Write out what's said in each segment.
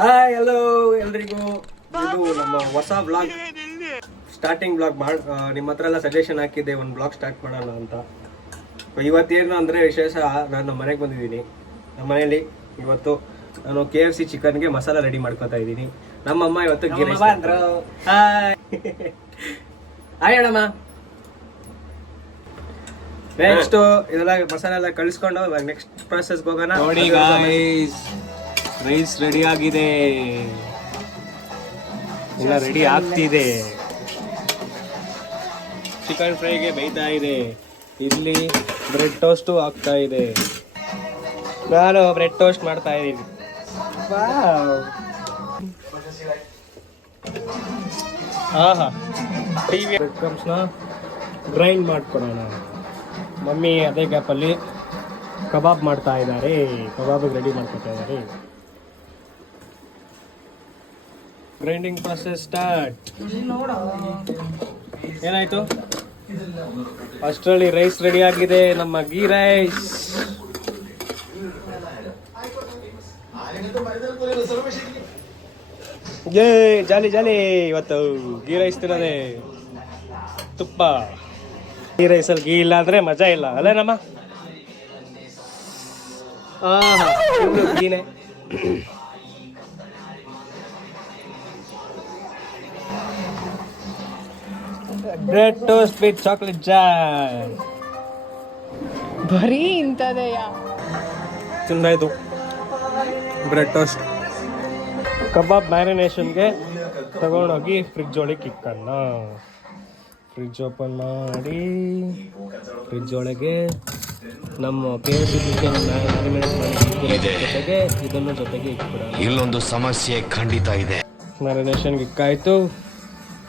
Hi hello ಎಲ್ರಿಗೂ, ಇದು ನಮ್ಮ ಹೊಸ ಬ್ಲಾಗ್ ಸ್ಟಾರ್ಟಿಂಗ್ ಬ್ಲಾಗ್ ನಿಮ್ಮ ಹತ್ರ ಎಲ್ಲ ಸಜೆಷನ್ ಹಾಕಿದ್ದೆ ಒಂದು ಬ್ಲಾಗ್ ಸ್ಟಾರ್ಟ್ ಮಾಡೋಣ ಅಂತ. ಇವತ್ತೇನು ಅಂದರೆ ವಿಶೇಷ, ನಾನು ನಮ್ಮ ಮನೆಗೆ ಬಂದಿದ್ದೀನಿ. ನಮ್ಮ ಮನೇಲಿ ಇವತ್ತು ನಾನು KFC ಚಿಕನ್ಗೆ ಮಸಾಲ ರೆಡಿ ಮಾಡ್ಕೊತಾ ಇದ್ದೀನಿ. ನಮ್ಮಮ್ಮ ಇವತ್ತು ghee rice. Hi Annamma. Next ಇದೆಲ್ಲ ಮಸಾಲೆ ಎಲ್ಲ ಕಳಿಸ್ಕೊಂಡು ಇವಾಗ ನೆಕ್ಸ್ಟ್ ಪ್ರಾಸೆಸ್ಗೆ ಹೋಗೋಣ. ನೋಡಿ ಗೈಸ್, ರೈಸ್ ರೆಡಿ ಆಗಿದೆ, ಎಲ್ಲ ರೆಡಿ ಆಗ್ತಿದೆ. ಚಿಕನ್ ಫ್ರೈಗೆ ಬೇಯ್ತಾ ಇದೆ. ಇಲ್ಲಿ ಬ್ರೆಡ್ ಟೋಸ್ಟು ಆಗ್ತಾ ಇದೆ. ನಾನು ಬ್ರೆಡ್ ಟೋಸ್ಟ್ ಮಾಡ್ತಾ ಇದ್ದೀನಿ. ಆಹಾ, ಟಿವಿ ಬ್ರೆಡ್ ಕ್ರಮ್ಸ್ನ ಗ್ರೈಂಡ್ ಮಾಡ್ಕೊಡೋಣ. ಮಮ್ಮಿ ಅದೇ ಗ್ಯಾಪಲ್ಲಿ ಕಬಾಬ್ ಮಾಡ್ತಾ ಇದ್ದಾರೆ. ಕಬಾಬಿಗೆ ರೆಡಿ ಮಾಡ್ಕೊತಾ ಇದ್ದಾರೆ. Grinding process start. ಏನಾಯ್ತು? ಅಷ್ಟರಲ್ಲಿ ರೈಸ್ ರೆಡಿ ಆಗಿದೆ, ನಮ್ಮ ಗೀ ರೈಸ್. ಏ ಜಾಲಿ ಜಾಲಿ, ಇವತ್ತು ಗೀ ರೈಸ್ ತಿನ್ನೋದೆ. ತುಪ್ಪ, ಗೀ ರೈಸಲ್ಲಿ ಗೀ ಇಲ್ಲ ಅಂದ್ರೆ ಮಜಾ ಇಲ್ಲ ಅಲ್ಲೇ ನಮ್ಮ. ಗೀನೆ. Bread toast with chocolate jam. ಬರೀ ಇಂಥದೆಯ ಚೆನ್ನಾಯ್ತು ಬ್ರೆಡ್ ಟೋಸ್ಟ್. ಕಬಾಬ್ ಮ್ಯಾರಿನೇಷನ್ಗೆ ತಗೊಂಡೋಗಿ ಫ್ರಿಜ್ ಒಳಗೆ ಇಕ್ಕಣ್ಣ. ಫ್ರಿಜ್ ಓಪನ್ ಮಾಡಿ ಫ್ರಿಜ್ ಒಳಗೆ ನಮ್ಮ KFC ಚಿಕನ್ ಮ್ಯಾರಿನೇಟ್ ಮಾಡಿ ಜೊತೆಗೆ ಇದನ್ನು ಜೊತೆಗೆ ಇಕ್ಬಿಡೋಣ. ಇಲ್ಲೊಂದು ಸಮಸ್ಯೆ ಖಂಡಿತ ಇದೆ. ಮ್ಯಾರಿನೇಷನ್ಗೆ ಇಕ್ಕಾಯ್ತು.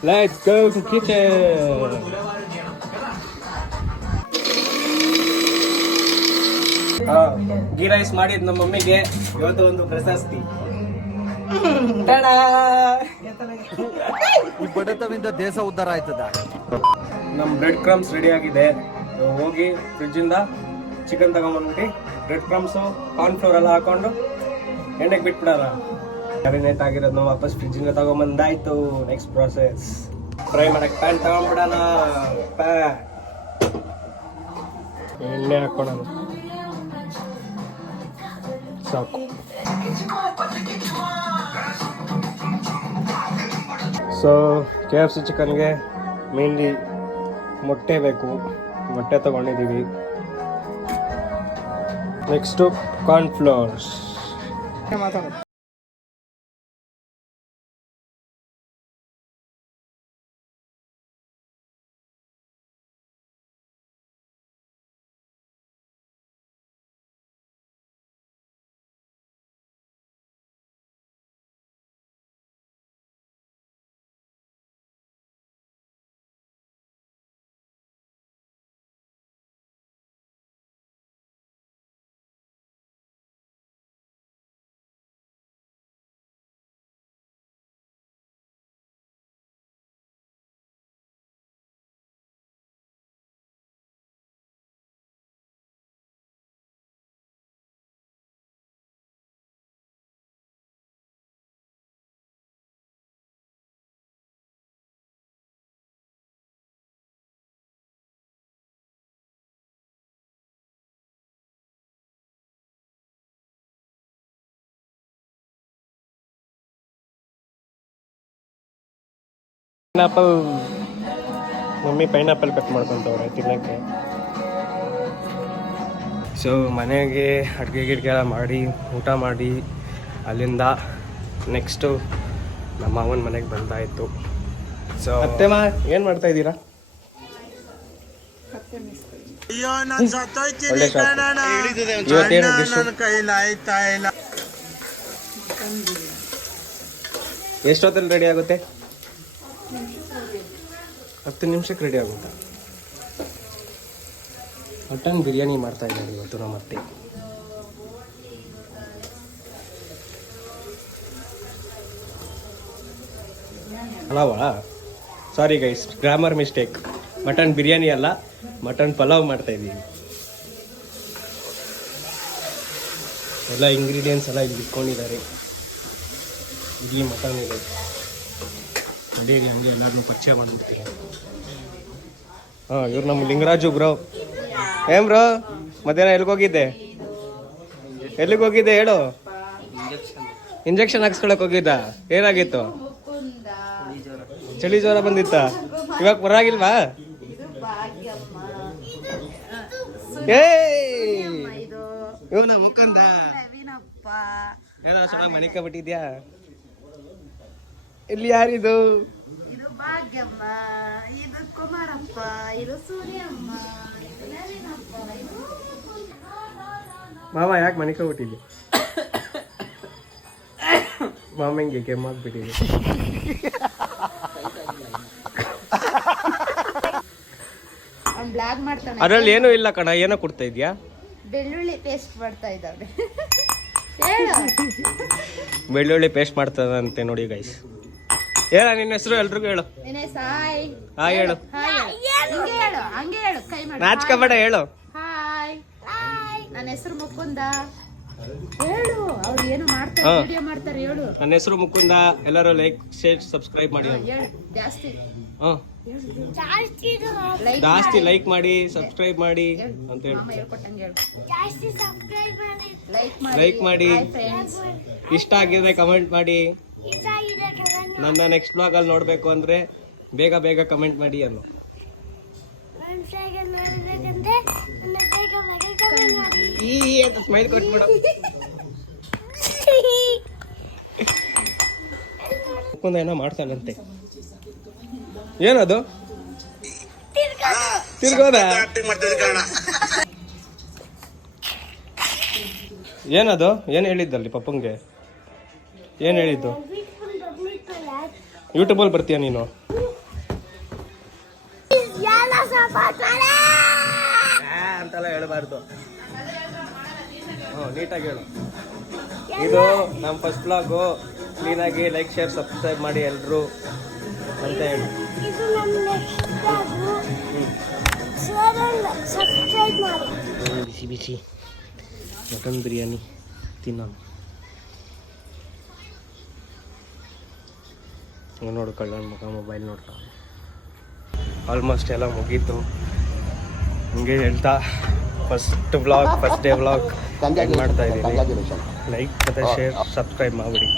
Let's go to kitchen. Ghee rice ಮಾಡಿದ್ ನಮ್ಮ ಮಮ್ಮಿಗೆ ಇವತ್ತು ಒಂದು ಪ್ರಶಸ್ತಿ. ಈ ಬಡತವಿಂದ ದೇಶ ಉದ್ಧಾರ ಆಯ್ತದ. ನಮ್ಮ ಬ್ರೆಡ್ ಕ್ರಮ್ಸ್ ರೆಡಿ ಆಗಿದೆ. ಹೋಗಿ ಫ್ರಿಜ್ ಇಂದ ಚಿಕನ್ ತಗೊಂಡ್ಬಂದ್ಬಿಟ್ಟು ಬ್ರೆಡ್ ಕ್ರಮ್ಸು ಕಾರ್ನ್ಫ್ಲೋರ್ ಎಲ್ಲ ಹಾಕೊಂಡು ಎಣ್ಣೆಗೆ ಬಿಟ್ಬಿಡೋಣ. ಮ್ಯಾರಿನೇಟ್ ಆಗಿರೋದು ನಾವು ವಾಪಸ್ ಫ್ರಿಜ್ ಇಂದ ತಗೊಂಡ್ಬಂದಾಯ್ತು. ನೆಕ್ಸ್ಟ್ ಪ್ರಾಸೆಸ್ ಫ್ರೈ ಮಾಡಕ್ಕೆ ಪ್ಯಾನ್ ತಗೊಂಡ್ಬಿಡೋಣ. ಎಣ್ಣೆ ಹಾಕೋಣ ಸಾಕು. ಸೊ KFC ಚಿಕನ್ಗೆ ಮೇನ್ಲಿ ಮೊಟ್ಟೆ ಬೇಕು. ಮೊಟ್ಟೆ ತಗೊಂಡಿದ್ದೀವಿ. Next cornflours. Pineapple, mummy pineapple cut ಮಾಡ್ಕೊತವ್ರೆ ತಿನ್ನೋಕ್ಕೆ. ಸೊ ಮನೆಗೆ ಅಡುಗೆ ಗಿಡ್ಗೆ ಎಲ್ಲ ಮಾಡಿ ಊಟ ಮಾಡಿ ಅಲ್ಲಿಂದ ನೆಕ್ಸ್ಟು ನಮ್ಮ ಮಾವನ ಮನೆಗೆ ಬಂದಾಯಿತು. ಸೊ ಅತ್ತೆಮ್ಮ ಏನು ಮಾಡ್ತಾ ಇದ್ದೀರಾ? ಒಳ್ಳೆ ಶಾಪ್. ಇವತ್ತೇನು ಡಿಶ್? ಎಷ್ಟೊತ್ತಲ್ಲಿ ರೆಡಿ ಆಗುತ್ತೆ? 10 ನಿಮಿಷಕ್ಕೆ ರೆಡಿ ಆಗುತ್ತಾ? ಮಟನ್ ಬಿರಿಯಾನಿ ಮಾಡ್ತಾ ಇದ್ದಾರೆ ಇವತ್ತು ನಮ್ಮ ಅತ್ತೆ. ಪಲಾವಾ? Sorry guys, grammar mistake. Mutton biryani ಅಲ್ಲ, ಮಟನ್ ಪಲಾವ್ ಮಾಡ್ತಾ ಇದ್ದೀವಿ. ಎಲ್ಲ ಇಂಗ್ರೀಡಿಯೆಂಟ್ಸ್ ಎಲ್ಲ ಇಲ್ಲಿ ಇಟ್ಕೊಂಡಿದ್ದಾರೆ. ಇಲ್ಲಿ ಮಟನ್ ಇದೆ. ನಡೀರಿ ಹಂಗೆ ಎಲ್ಲರನ್ನೂ ಪರಿಚಯ ಮಾಡಿಬಿಡ್ತೀವಿ. ಹಾಂ, ಇವ್ರು ನಮ್ಮ ಲಿಂಗರಾಜು ಬ್ರೋ. ಏನ್ ಬ್ರೋ ಮಧ್ಯಾಹ್ನ ಎಲ್ಲಿಗೆ ಹೋಗಿದ್ದೆ ಹೇಳು? ಇಂಜೆಕ್ಷನ್ ಹಾಕ್ಸ್ಕೊಳಕ್ ಹೋಗಿದ್ದ. ಏನಾಗಿತ್ತು? ಚಳಿ ಜ್ವರ ಬಂದಿತ್ತ? ಇವಾಗ ಪರವಾಗಿಲ್ವಾ? ಏ ಇವನ ಮುಖಂದ ಏನೋ ಸ್ವಲ್ಪ ಮಣಿಕ ಬಿಟ್ಟಿದ್ಯಾ? ಇಲ್ಲಿ ಯಾರಿದು? ಇದು ಭಾಗ್ಯಮ್ಮ, ಇದು ಕುಮಾರಪ್ಪ, ಇದು ಸೂರ್ಯಮ್ಮ, ಇದು ನವೀನಪ್ಪ, ಇದು ಮಾಮ ಯಾಕೆ ಮಣಿಕ ಬಿಟ್ಟಿದ್ದೆ? ಮಾಮಂಗೆ ಕೆಮ್ಮಾಗ್ಬಿಟ್ಟಿದೆ. ಅವ್ನು ಬ್ಲಾಗ್ ಮಾಡ್ತಾನೆ. ಅದ್ರಲ್ಲಿ ಏನೂ ಇಲ್ಲ ಕಣ, ಏನೋ ಕೊಡ್ತಾ ಇದ್ಯಾ? ಬೆಳ್ಳುಳ್ಳಿ ಪೇಸ್ಟ್ ಮಾಡ್ತಾ ಇದ್ದಾವೆ. ಹೇಳು. ಬೆಳ್ಳುಳ್ಳಿ ಪೇಸ್ಟ್ ಮಾಡ್ತದಂತೆ ನೋಡಿ ಗೈಸ್. ಏನ ನಿನ್ನ ಹೆಸರು? ಎಲ್ರಿಗೂ ಹೇಳು. ಹಾಯ್ ಹಾಯ್ ಹೇಳು. ಹಂಗೆ ಹೇಳು, ಹಂಗೆ ಹೇಳು, ಕೈ ಮಾಡಿ. ನಾಚ್ಕಬೇಡ, ಹೇಳು. ಹಾಯ್, ನನ್ನ ಹೆಸರು ಮುಕುಂದ. ಹೇಳು, ಅವ್ರು ಏನು ಮಾಡ್ತಾರೆ, ವಿಡಿಯೋ ಮಾಡ್ತಾರೆ, ಹೇಳು. ನನ್ನ ಹೆಸರು ಮುಕುಂದ. ಎಲ್ಲರೂ ಲೈಕ್, ಶೇರ್, ಸಬ್ಸ್ಕ್ರೈಬ್ ಮಾಡಿ. ಹೇಳು ಜಾಸ್ತಿ. ಜಾಸ್ತಿ ಲೈಕ್ ಮಾಡಿ, ಸಬ್ಸ್ಕ್ರೈಬ್ ಮಾಡಿ ಅಂತ ಹೇಳಿ. ಮಾಮ ಹೇಳ್ಕೊಟ್ಟಂಗೆ ಹೇಳು. ಲೈಕ್ ಮಾಡಿ, ಫ್ರೆಂಡ್ಸ್. ಇಷ್ಟ ಆಗಿದ್ರೆ ಕಮೆಂಟ್ ಮಾಡಿ. ನನ್ನ ನೆಕ್ಸ್ಟ್ ಬ್ಲಾಗ್ ಅಲ್ಲಿ ನೋಡ್ಬೇಕು ಅಂದ್ರೆ ಬೇಗ ಬೇಗ ಕಮೆಂಟ್ ಮಾಡಿ ಅನ್ನು. ಈ ಅಂತ ಸ್ಮೈಲ್ ಕೊಟ್ಬಿಡು. ಮುಕುಂದ ಏನೋ ಮಾಡ್ತಾನಂತೆ. ಏನದು? ತಿರ್ಗೋದ? ಏನದು? ಏನ್ ಹೇಳಿದ್ದಲ್ಲಿ ಪಪ್ಪಂಗೆ? ಏನ್ ಹೇಳಿದ್ದು? ಯೂಟ್ಯೂಬಲ್ಲಿ ಬರ್ತೀಯ ನೀನು? ಅಂತೆಲ್ಲ ಹೇಳಬಾರ್ದು. ನೀಟಾಗಿ ಹೇಳು. ಇದು ನಮ್ಮ ಫಸ್ಟ್ ಬ್ಲಾಗು. ಕ್ಲೀನಾಗಿ ಲೈಕ್, ಶೇರ್, ಸಬ್ಸ್ಕ್ರೈಬ್ ಮಾಡಿ ಎಲ್ಲರೂ ಅಂತ ಹೇಳಿ. ಬಿಸಿ ಬಿಸಿ ಮಟನ್ ಬಿರಿಯಾನಿ ತಿನ್ನೋಣ. ನೋಡು ಕಳ್ಳನ ಮುಖ ಮೊಬೈಲ್ ನೋಡ್ತಾ. ಆಲ್ಮೋಸ್ಟ್ ಎಲ್ಲ ಮುಗೀತು. ಹಂಗೆ ಹೇಳ್ತಾ ಫಸ್ಟ್ ಡೇ ವ್ಲಾಗ್ ಮಾಡ್ತಾ ಇದ್ದೀನಿ. ಲೈಕ್ ಮತ್ತು ಶೇರ್, ಸಬ್ಸ್ಕ್ರೈಬ್ ಮಾಡಿಬಿಡಿ.